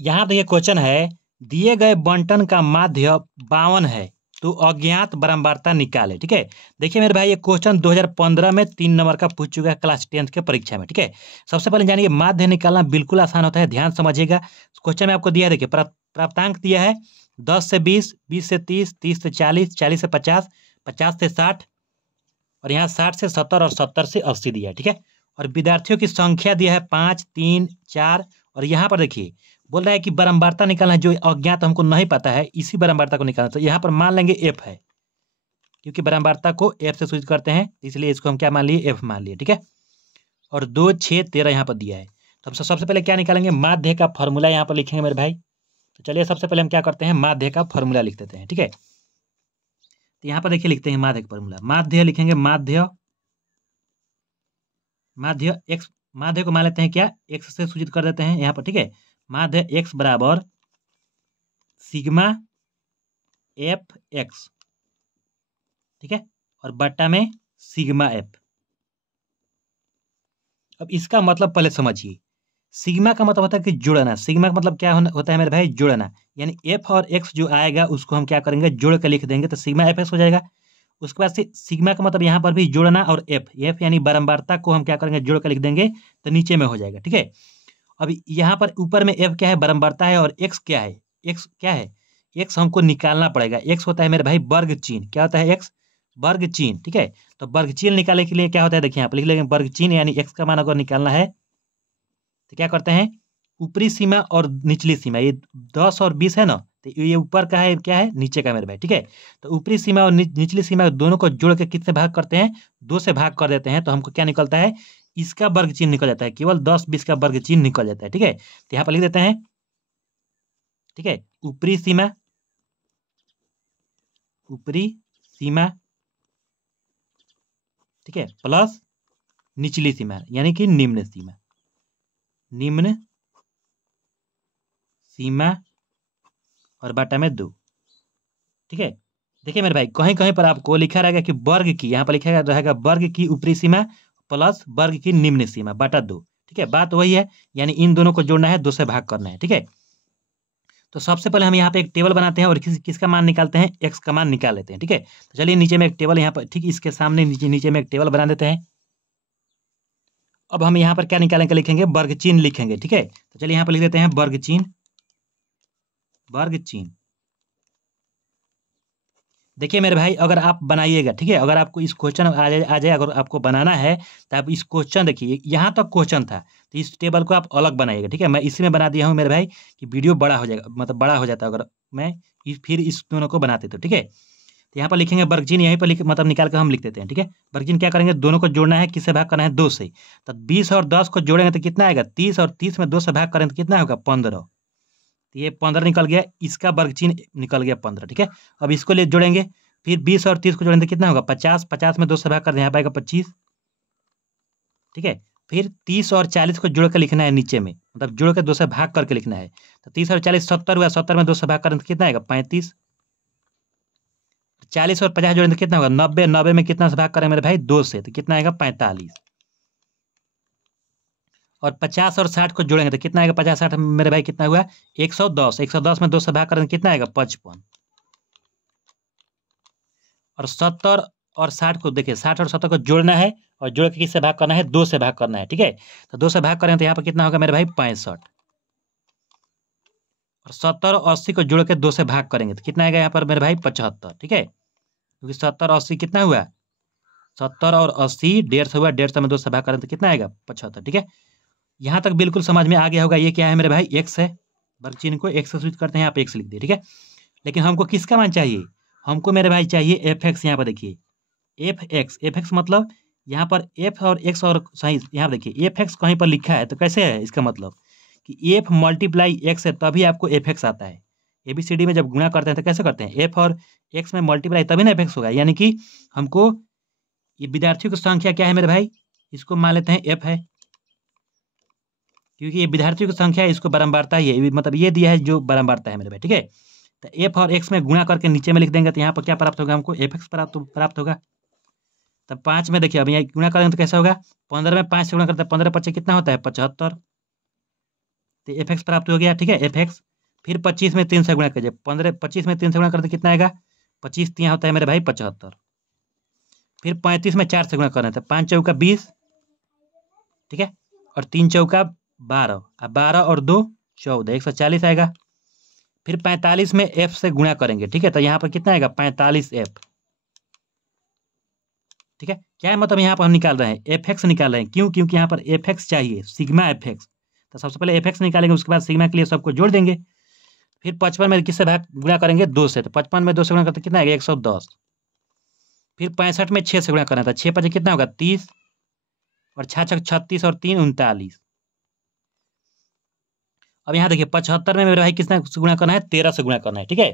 यहाँ देखिए क्वेश्चन है, दिए गए बंटन का माध्य 52 है तो अज्ञात बारंबारता निकाले। ठीक है, देखिए मेरे भाई ये क्वेश्चन 2015 में 3 नंबर का पूछ चुका है क्लास 10th के परीक्षा में। ठीक है, सबसे पहले जानिए माध्य निकालना बिल्कुल आसान होता है, ध्यान समझिएगा। क्वेश्चन में आपको दिया है, देखिए प्राप्तांक दिया है 10 से 20, 20 से 30, 30 से 40, 40 से 50, 50 से 60 और यहाँ 60 से 70 और 70 से 80 दिया है। ठीक है, और विद्यार्थियों की संख्या दिया है 5, 3, 4 और यहाँ पर देखिए बोल रहा है कि बारंबारता निकालना है, जो अज्ञात हमको नहीं पता है इसी बारंबारता को निकालना। तो यहाँ पर मान लेंगे एफ है, क्योंकि बारंबारता को एफ से सूचित करते हैं, इसलिए इसको हम क्या मान लिए, एफ मान लिए। ठीक है, और 2, 6, 13 यहाँ पर दिया है। तो हम सबसे पहले क्या निकालेंगे, माध्य का फॉर्मूला यहाँ पर लिखेंगे मेरे भाई। तो चलिए सबसे पहले हम क्या करते हैं, माध्य का फॉर्मूला लिख देते हैं। ठीक है, तो यहाँ पर देखिए लिखते हैं माध्य का फॉर्मूला। माध्य लिखेंगे, माध्य एक्स, माध्य को मान लेते हैं क्या, एक्स से सूचित कर देते हैं यहाँ पर। ठीक है, माध्य एक्स बराबर सिग्मा एफ एक्स। ठीक है, और बट्टा में सिग्मा एफ। अब इसका मतलब पहले समझिए, सिग्मा का मतलब होता है कि जुड़ना। सिग्मा का मतलब क्या होता है मेरे भाई, जुड़ना। यानी एफ और एक्स जो आएगा उसको हम क्या करेंगे, जोड़ के लिख देंगे, तो सिग्मा एफ एक्स हो जाएगा। उसके बाद से सिग्मा का मतलब यहाँ पर भी जोड़ना, और एफ यानी बारंबारता को हम क्या करेंगे, जोड़ के लिख देंगे, तो नीचे में हो जाएगा। ठीक है, अब यहाँ पर ऊपर में एफ क्या है, बारंबारता है, और एक्स क्या है, एक्स क्या है, एक्स हमको निकालना पड़ेगा। एक्स होता है मेरे भाई वर्ग चिन्ह, क्या होता है, एक्स वर्ग चिन्ह। ठीक है, तो वर्ग चिन्ह निकालने के लिए क्या होता है, देखिए यहाँ पर लिख लेंगे वर्ग चिन्ह, यानी एक्स का मान अगर निकालना है तो क्या करते हैं, ऊपरी सीमा और निचली सीमा, ये 10 और 20 है ना, तो ये ऊपर का है, क्या है, नीचे का मेरे भाई। ठीक है, तो ऊपरी सीमा और निचली सीमा दोनों को जोड़ के कितने भाग करते हैं, 2 से भाग कर देते हैं, तो हमको क्या निकलता है, इसका वर्ग चिन्ह निकल जाता है, केवल 10, 20 का वर्ग चिन्ह निकल जाता है। ठीक है, तो यहाँ पर लिख देते हैं। ठीक है, ऊपरी सीमा, ऊपरी सीमा, ठीक है, प्लस निचली सीमा, यानी कि निम्न सीमा, निम्न सीमा और बटा में 2। ठीक है, देखिए मेरे भाई कहीं कहीं पर आपको लिखा रहेगा कि वर्ग की, यहाँ पर लिखा रहेगा वर्ग की ऊपरी सीमा प्लस वर्ग की निम्न सीमा बटा 2। ठीक है, बात वही है, यानी इन दोनों को जोड़ना है, 2 से भाग करना है। ठीक है, तो सबसे पहले हम यहाँ पे एक टेबल बनाते हैं और किसका मान निकालते हैं, एक्स का मान निकाल लेते हैं। ठीक है, तो चलिए नीचे में एक टेबल यहाँ पर, ठीक इसके सामने नीचे में एक टेबल बना देते हैं। अब हम यहाँ पर क्या निकालेंगे, लिखेंगे वर्ग चिन्ह लिखेंगे। ठीक है, तो चलिए यहाँ पर लिख देते हैं वर्ग चिन्ह, वर्ग चिन्ह। देखिए मेरे भाई अगर आप बनाइएगा, ठीक है, अगर आपको इस क्वेश्चन आ जाए, अगर आपको बनाना है तो आप इस क्वेश्चन देखिए, यहाँ तक क्वेश्चन था, तो इस टेबल को आप अलग बनाइएगा। ठीक है, मैं इसी में बना दिया हूँ मेरे भाई कि वीडियो बड़ा हो जाएगा, मतलब बड़ा हो जाता है अगर मैं फिर इस दोनों को बनाते तो। ठीक है, तो यहाँ पर लिखेंगे वर्ग चिन्ह, यहीं पर मतलब निकाल कर हम लिख देते हैं। ठीक है, वर्ग चिन्ह क्या करेंगे, दोनों को जोड़ना है, किससे भाग करना है, 2 से। तो 20 और 10 को जोड़ेंगे तो कितना आएगा, 30, और 30 में 2 से भाग करेंगे तो कितना होगा, 15। तो ये 15 निकल गया, इसका वर्ग चिन्ह निकल गया 15। ठीक है, अब इसको ले जोड़ेंगे, फिर 20 और 30 को जोड़ेंगे तो कितना होगा, 50, 50 में 2 से भाग कर यहाँ पाएगा 25। ठीक है, फिर 30 और 40 को जोड़ कर लिखना है नीचे में, मतलब जोड़ के 2 से भाग करके लिखना है। तो 30 और 40 70 हुआ, 70 में 2 से भाग करें तो कितना आएगा, 35। 40 और 50 जोड़ेंगे तो कितना होगा, 90, 90 में कितना से भाग करें मेरे भाई, 2 से, तो कितना आएगा, 45। और 50 और 60 को जोड़ेंगे तो कितना आएगा, 50, 60 मेरे भाई कितना हुआ, 110, 110 में 2 से भाग करें तो कितना आएगा, 55। और 70 और 60 को देखिए, 60 और 70 को जोड़ना है, और जोड़ के किससे भाग करना है, 2 से भाग करना है। ठीक है, तो 2 से भाग करें तो यहाँ पर कितना होगा मेरे भाई, 65। और 70 और 80 को जोड़ के 2 से भाग करेंगे तो कितना आएगा यहाँ पर मेरे भाई, 75। ठीक है, क्योंकि 70 और 80 कितना हुआ, 70 और 80 150 हुआ, 150 में 2 से भाग करें तो कितना आएगा, 75। ठीक है, यहाँ तक बिल्कुल समझ में आ गया होगा। ये क्या है मेरे भाई, एक्स है, वर्ग चिन्ह को एक्स से सूचित करते हैं, आप एक्स लिख दिए। ठीक है, लेकिन हमको किसका मान चाहिए, हमको मेरे भाई चाहिए एफ एक्स। यहाँ पर देखिए एफ एक्स, एफ एक्स मतलब यहाँ पर एफ और एक्स, और सही यहाँ देखिए एफ एक्स कहीं पर लिखा है तो कैसे है, इसका मतलब कि एफ मल्टीप्लाई एक्स है, तभी आपको एफ एक्स आता है। ABCD में जब गुणा करते हैं तो कैसे करते हैं, एफ और एक्स में मल्टीप्लाई तभी ना एफ एक्स होगा, यानी कि हमको ये विद्यार्थियों की संख्या क्या है मेरे भाई, इसको मान लेते हैं एफ है, क्योंकि ये विद्यार्थियों की संख्या है, इसको बारंबारता ही है, मतलब ये दिया है जो बारंबारता है मेरे भाई। ठीक है, तो एफ और एक्स में गुणा करके नीचे में लिख देंगे तो यहाँ पर क्या प्राप्त होगा, हमको एफ एक्स प्राप्त होगा। तब 5 में देखिए, अब यहाँ गुणा करेंगे तो कैसा होगा, 15 में 5 से गुणा करते हैं, 15 × 5 कितना होता है, 75। तो एफ एक्स प्राप्त हो गया, ठीक है, एफ एक्स। फिर 25 में 3 से गुणा कीजिए, 25 में 3 से गुणा करते कितना आएगा, 25 3 होता है मेरे भाई 75। फिर 35 में 4 से गुणा करना था, 5 चौका 20, ठीक है, और 3 चौका 12, 12 और 2 14, 140 आएगा। फिर 45 में एफ से गुणा करेंगे, ठीक है, तो यहाँ पर कितना आएगा 45 एफ, ठीक है। क्या है मतलब यहाँ पर हम निकाल रहे हैं एफ एक्स निकाल रहे हैं, क्यों, क्योंकि यहाँ पर एफ एक्स चाहिए, सिग्मा एफ एक्स। तो सबसे पहले एफ एक्स निकालेंगे, उसके बाद सिग्मा के लिए सबको जोड़ देंगे। फिर 55 में किससे भाग गुणा करेंगे, 2 से, तो 55 में 2 से गुणा करते कितना आएगा 110। फिर 65 में 6 से गुणा करना था, 6 5 कितना होगा 30, और 6 6 36 और 3 39। अब यहाँ देखिए 75 में मेरे भाई कितना से गुणा करना है, 13 से गुणा करना है, ठीक है।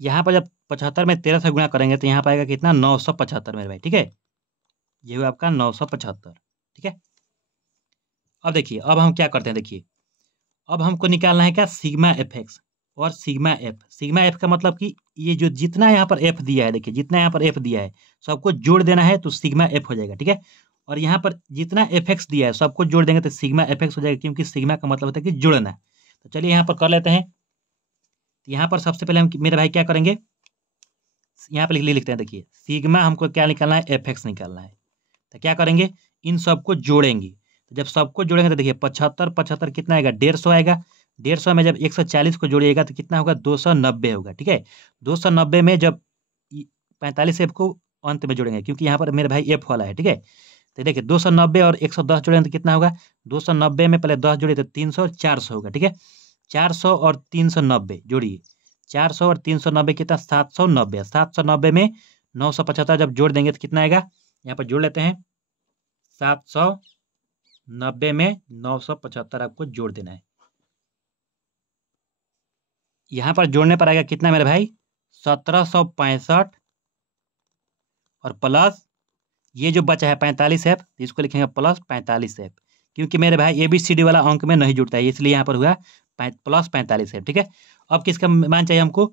यहाँ पर जब 75 में 13 से गुणा करेंगे तो यहाँ पर आएगा कितना 975 मेरे भाई, ठीक है, ये हुआ आपका 975, ठीक है। अब देखिए अब हम क्या करते हैं, देखिए अब हमको निकालना है क्या सिग्मा एफ एक्स और सिग्मा एफ। सिग्मा एफ का मतलब कि ये जो जितना यहाँ पर एफ दिया है, देखिए जितना यहाँ पर एफ दिया है सबको जोड़ देना है तो सिग्मा एफ हो जाएगा, ठीक है। और यहाँ पर जितना एफ एक्स दिया है सबको जोड़ देंगे तो सिग्मा एफ एक्स हो जाएगा, क्योंकि सिग्मा का मतलब होता है कि जोड़ना। तो चलिए यहाँ पर कर लेते हैं। तो यहाँ पर सबसे पहले हम मेरे भाई क्या करेंगे, यहाँ पर लिखते हैं, देखिए सिग्मा हमको क्या निकालना है, एफ एक्स निकालना है। तो क्या करेंगे, इन सबको जोड़ेंगे। तो जब सबको जोड़ेंगे तो देखिए 75 75 कितना आएगा 150 आएगा। 150 में जब 140 को जोड़िएगा तो कितना होगा 290 होगा, ठीक है। 290 में जब 45 एफ को अंत में जोड़ेंगे, क्योंकि यहाँ पर मेरे भाई एफ वाला है, ठीक है। तो देखिए 290 और 110 जोड़ेंगे तो कितना होगा, 290 में पहले 10 जोड़िए तो 300 400 होगा, ठीक है। 400 और 390 जोड़िए, 400 और 390 कितना 790। 790 में 975 जब जोड़ देंगे तो कितना आएगा, यहाँ पर जोड़ लेते हैं, 790 में 975 आपको जोड़ देना है। यहाँ पर जोड़ने पर आएगा कितना मेरे भाई 1765, और प्लस ये जो बचा है 45 एफ, इसको लिखेंगे प्लस 45 एफ, क्योंकि मेरे भाई ABCD वाला अंक में नहीं जुड़ता है, इसलिए यहाँ पर हुआ प्लस 45 एफ, ठीक है। अब किसका मान चाहिए हमको,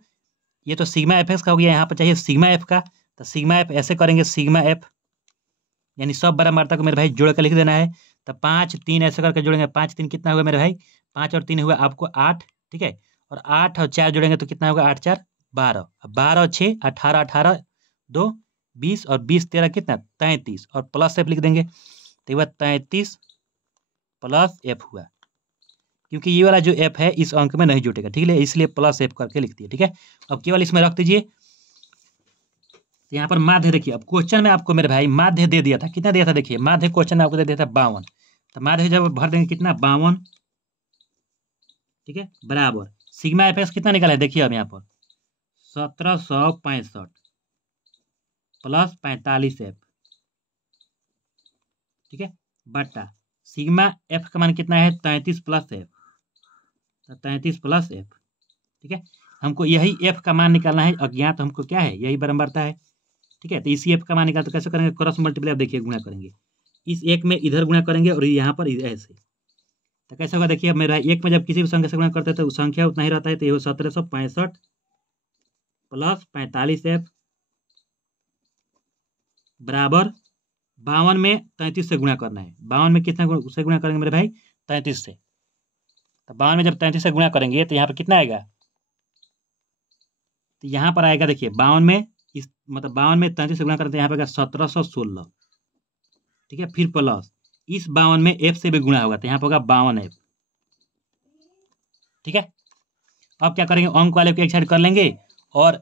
ये तो सिग्मा एफ एक्स का हो गया, यहाँ पर चाहिए सिग्मा एफ का। तो सिग्मा एफ ऐसे करेंगे, सिग्मा एफ यानी सब बराबरता को मेरे भाई जोड़ कर लिख देना है। तो 5 3 ऐसे करके जोड़ेंगे, 5 3 कितना हुआ मेरे भाई, 5 और 3 हुआ आपको 8, ठीक है। और 8 और 4 जोड़ेंगे तो कितना होगा 8 4 12, 12 और 6 18, 18 2 20, और 20 13 कितना 33, और प्लस एफ लिख देंगे। तो वह 33 प्लस एफ हुआ, क्योंकि ये वाला जो एफ है इस अंक में नहीं जुटेगा, ठीक है, इसलिए प्लस एफ करके लिख दिए, ठीक है। अब केवल इसमें रख दीजिए। तो यहाँ पर माध्य देखिए, अब क्वेश्चन में आपको मेरे भाई माध्य दे दिया था, कितना दिया था देखिए, माध्य क्वेश्चन में आपको दे दिया था 52। तो माध्य जब भर देंगे कितना 52, ठीक है, बराबर सिग्मा एफ एक्स कितना निकाला है देखिए, अब यहाँ पर 1765 प्लस 45 एफ, ठीक है, बटा सिग्मा एफ का मान कितना है 33 प्लस एफ, तो 33 प्लस एफ, ठीक है। हमको यही एफ का मान निकालना है, अज्ञात हमको क्या है यही बराबरता है, ठीक है। तो इसी एफ का मान निकालते कैसे करेंगे, क्रॉस मल्टीप्लाई, देखिए गुणा करेंगे, इस एक में इधर गुणा करेंगे और यहाँ पर ऐसे। तो कैसे होगा देखिए, अब मेरा एक में जब किसी भी संख्या से गुणा करते हैं तो संख्या उतना ही रहता है, तो ये 1765 प्लस 45 एफ बराबर 52 में 33 से गुणा करना है। 52 में कितना से गुणा करेंगे मेरे भाई 33 से। तो 52 में जब 33 से गुणा करेंगे तो यहाँ पर कितना आएगा, तो यहाँ पर आएगा देखिए 52 में इस मतलब 52 में 33 से गुणा करते हैं, यहाँ पर आएगा 1716, ठीक है। फिर प्लस इस 52 में एफ से भी गुणा होगा तो यहाँ पर होगा 52 एफ, ठीक है। अब क्या करेंगे, अंक वाले को एक साइड कर लेंगे और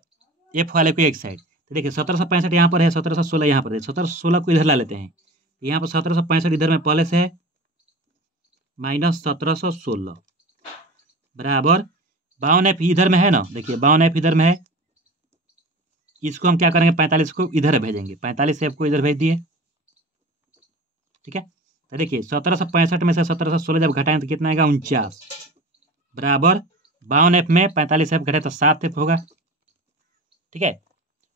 एफ वाले को एक साइड। तो देखिए 1765 यहाँ पर है, 1716 यहाँ पर है, 1716 को इधर ला लेते हैं। तो यहाँ पर 1765 इधर में पहले से है, माइनस 1716 बराबर 52 एफ इधर में है ना, देखिए 52 एफ इधर में है, इसको हम क्या करेंगे 45 को इधर भेजेंगे, 45 एफ को इधर भेज दिए, ठीक है। तो देखिए 1765 में से 1716 जब घटाएं तो कितना आएगा 49 बराबर 52 एफ में 45 एफ घटे तो 7 एफ होगा, ठीक है।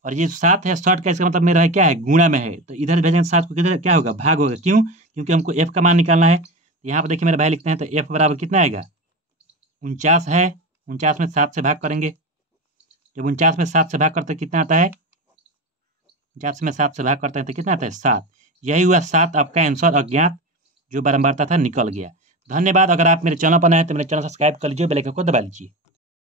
और ये 7 है, 60 का इसका मतलब मेरा है क्या है गुणा में है, तो इधर भेजेंगे 7 को किधर क्या होगा भाग होगा, क्यों, क्योंकि हमको एफ का मान निकालना है। यहाँ पर देखिए मेरे भाई लिखते हैं, तो एफ बराबर कितना आएगा 49 है, 49 में 7 से भाग करेंगे, जब 49 में 7 से भाग करते कितना आता है, 49 में 7 से भाग करते हैं तो कितना आता है 7, यही हुआ 7 आपका आंसर, अज्ञात जो बारंबारता था निकल गया। धन्यवाद। अगर आप मेरे चैनल पर नए हैं तो मेरे चैनल सब्सक्राइब कर लीजिए, बेल आइकन को दबा लीजिए।